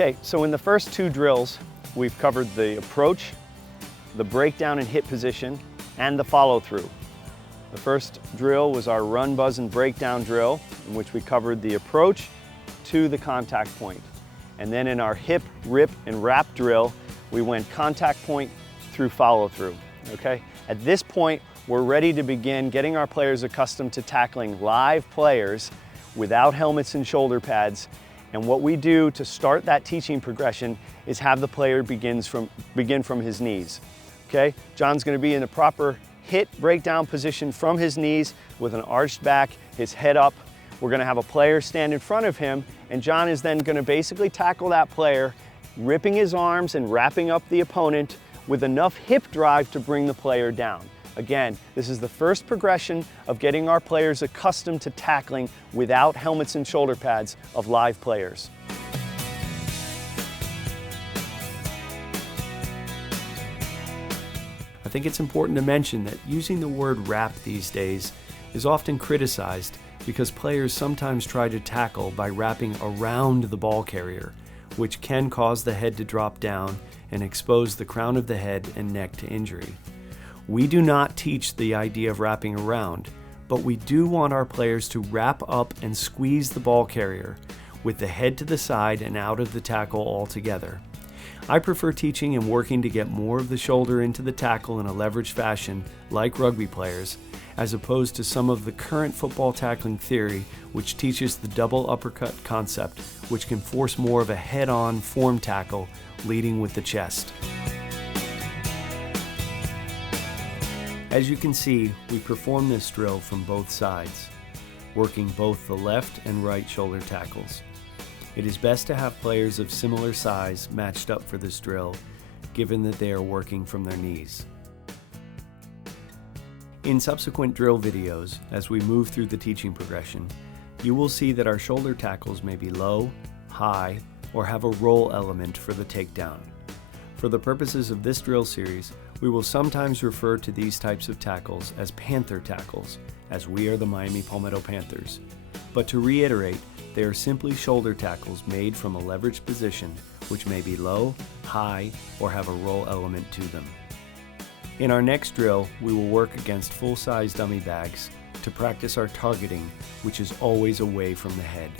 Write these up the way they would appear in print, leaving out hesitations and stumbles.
Okay, so in the first two drills, we've covered the approach, the breakdown and hit position, and the follow through. The first drill was our run, buzz, and breakdown drill, in which we covered the approach to the contact point. And then in our hip, rip, and wrap drill, we went contact point through follow through, okay? At this point, we're ready to begin getting our players accustomed to tackling live players without helmets and shoulder pads. And what we do to start that teaching progression is have the player begin from his knees, okay? John's gonna be in the proper hit breakdown position from his knees with an arched back, his head up. We're gonna have a player stand in front of him, and John is then gonna basically tackle that player, ripping his arms and wrapping up the opponent with enough hip drive to bring the player down. Again, this is the first progression of getting our players accustomed to tackling without helmets and shoulder pads of live players. I think it's important to mention that using the word wrap these days is often criticized because players sometimes try to tackle by wrapping around the ball carrier, which can cause the head to drop down and expose the crown of the head and neck to injury. We do not teach the idea of wrapping around, but we do want our players to wrap up and squeeze the ball carrier with the head to the side and out of the tackle altogether. I prefer teaching and working to get more of the shoulder into the tackle in a leveraged fashion, like rugby players, as opposed to some of the current football tackling theory, which teaches the double uppercut concept, which can force more of a head-on form tackle, leading with the chest. As you can see, we perform this drill from both sides, working both the left and right shoulder tackles. It is best to have players of similar size matched up for this drill, given that they are working from their knees. In subsequent drill videos, as we move through the teaching progression, you will see that our shoulder tackles may be low, high, or have a roll element for the takedown. For the purposes of this drill series, we will sometimes refer to these types of tackles as panther tackles, as we are the Miami Palmetto Panthers. But to reiterate, they are simply shoulder tackles made from a leveraged position, which may be low, high, or have a roll element to them. In our next drill, we will work against full-size dummy bags to practice our targeting, which is always away from the head.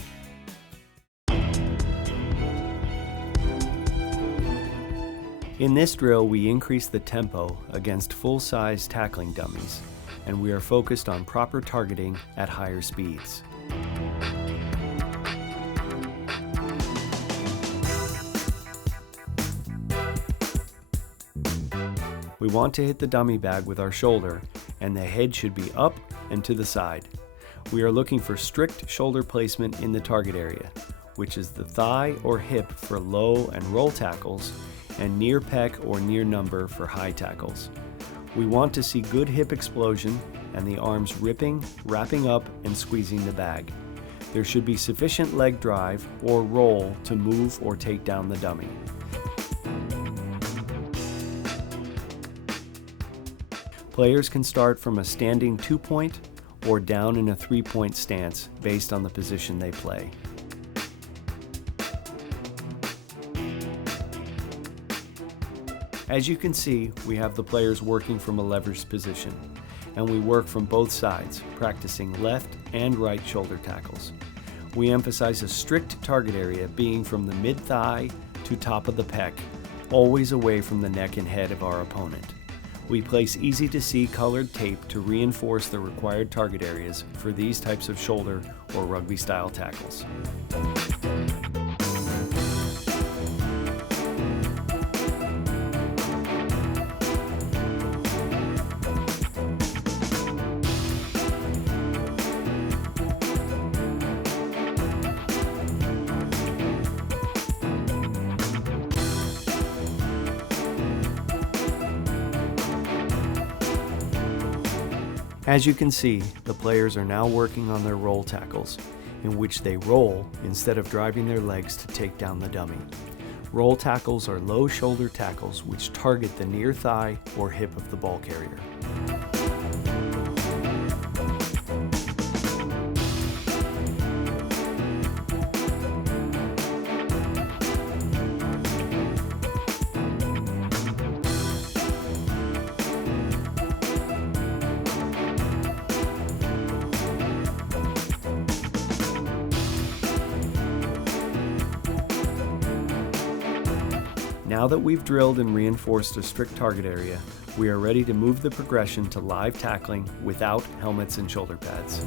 In this drill, we increase the tempo against full-size tackling dummies, and we are focused on proper targeting at higher speeds. We want to hit the dummy bag with our shoulder, and the head should be up and to the side. We are looking for strict shoulder placement in the target area, which is the thigh or hip for low and roll tackles, and near pec or near number for high tackles. We want to see good hip explosion and the arms ripping, wrapping up, and squeezing the bag. There should be sufficient leg drive or roll to move or take down the dummy. Players can start from a standing 2-point or down in a 3-point stance based on the position they play. As you can see, we have the players working from a leveraged position, and we work from both sides, practicing left and right shoulder tackles. We emphasize a strict target area being from the mid-thigh to top of the pec, always away from the neck and head of our opponent. We place easy-to-see colored tape to reinforce the required target areas for these types of shoulder or rugby-style tackles. As you can see, the players are now working on their roll tackles, in which they roll instead of driving their legs to take down the dummy. Roll tackles are low shoulder tackles which target the near thigh or hip of the ball carrier. Now that we've drilled and reinforced a strict target area, we are ready to move the progression to live tackling without helmets and shoulder pads.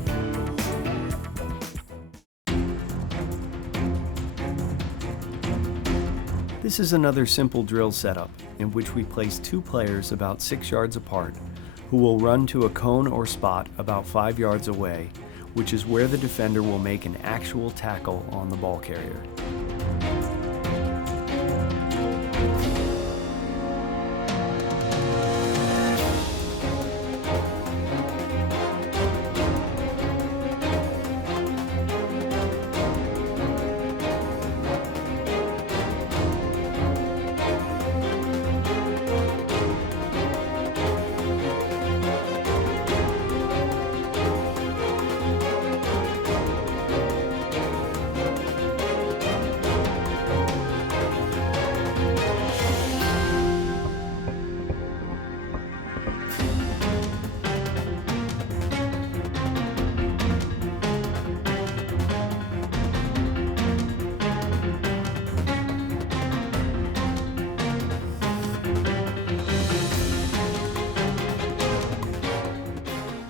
This is another simple drill setup in which we place 2 players about 6 yards apart who will run to a cone or spot about 5 yards away, which is where the defender will make an actual tackle on the ball carrier.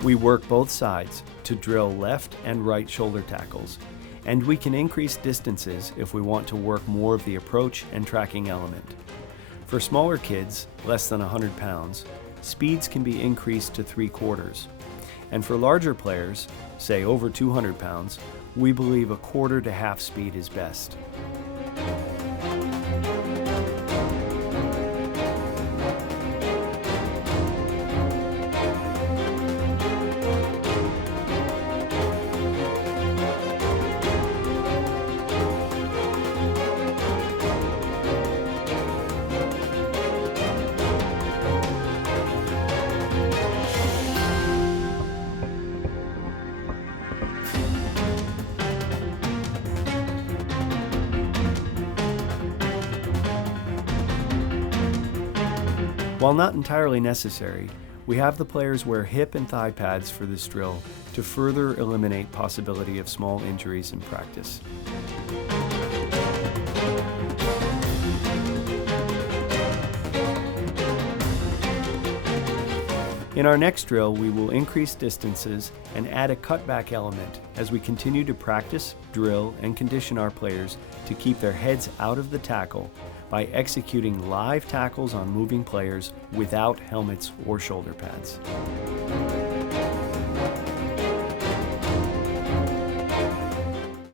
We work both sides to drill left and right shoulder tackles, and we can increase distances if we want to work more of the approach and tracking element. For smaller kids, less than 100 pounds, speeds can be increased to 3/4. And for larger players, say over 200 pounds, we believe 1/4 to half speed is best. While not entirely necessary, we have the players wear hip and thigh pads for this drill to further eliminate possibility of small injuries in practice. In our next drill, we will increase distances and add a cutback element as we continue to practice, drill, and condition our players to keep their heads out of the tackle by executing live tackles on moving players without helmets or shoulder pads.